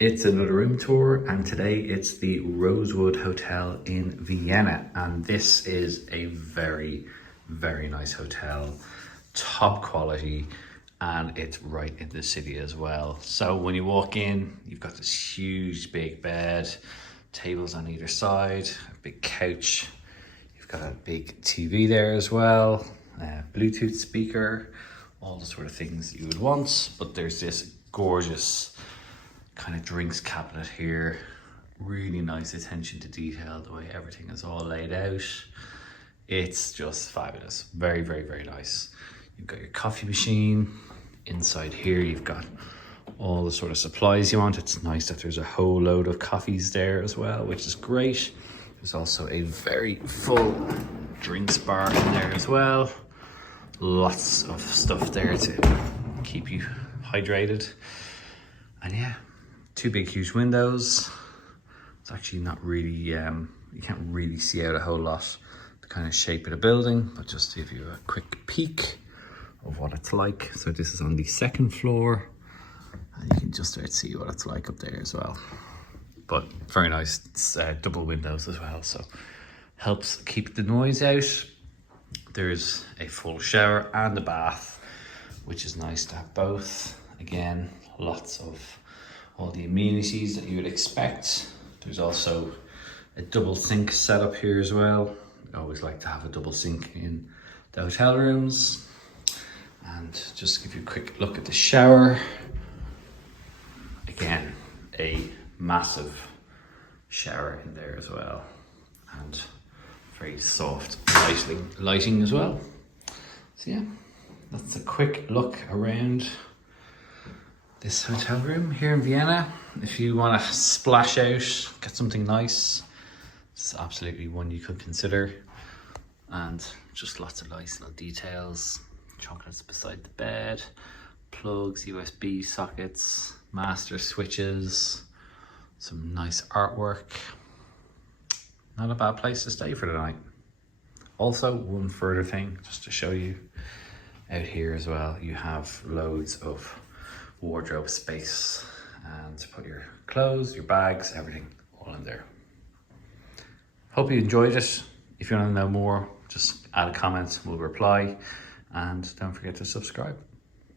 It's another room tour, and today it's the Rosewood Hotel in Vienna, and this is a very, very nice hotel, top quality, and it's right in the city as well. So when you walk in, you've got this huge big bed, tables on either side, a big couch, you've got a big TV there as well, a Bluetooth speaker, all the sort of things that you would want. But there's this gorgeous kind of drinks cabinet here, really nice attention to detail, the way everything is all laid out. It's just fabulous. Very, very, very nice. You've got your coffee machine. Inside here you've got all the sort of supplies you want. It's nice that there's a whole load of coffees there as well, which is great. There's also a very full drinks bar in there as well. Lots of stuff there to keep you hydrated. And yeah, two big huge windows. It's actually not really, you can't really see out a whole lot, the kind of shape of the building, but just to give you a quick peek of what it's like. So this is on the second floor, and you can just start to see what it's like up there as well. But very nice, it's double windows as well, so helps keep the noise out. There's a full shower and a bath, which is nice to have both. Again, lots of all the amenities that you would expect. There's also a double sink set up here as well. I always like to have a double sink in the hotel rooms. And just give you a quick look at the shower. Again, a massive shower in there as well. And very soft lighting as well. So yeah, that's a quick look around this hotel room here in Vienna. If you want to splash out, get something nice, it's absolutely one you could consider. And just lots of nice little details. Chocolates beside the bed, plugs, USB sockets, master switches, some nice artwork. Not a bad place to stay for the night. Also, one further thing just to show you, out here as well, you have loads of wardrobe space and to put your clothes, your bags, everything all in there. Hope you enjoyed it. If you want to know more, just add a comment, we'll reply, and don't forget to subscribe.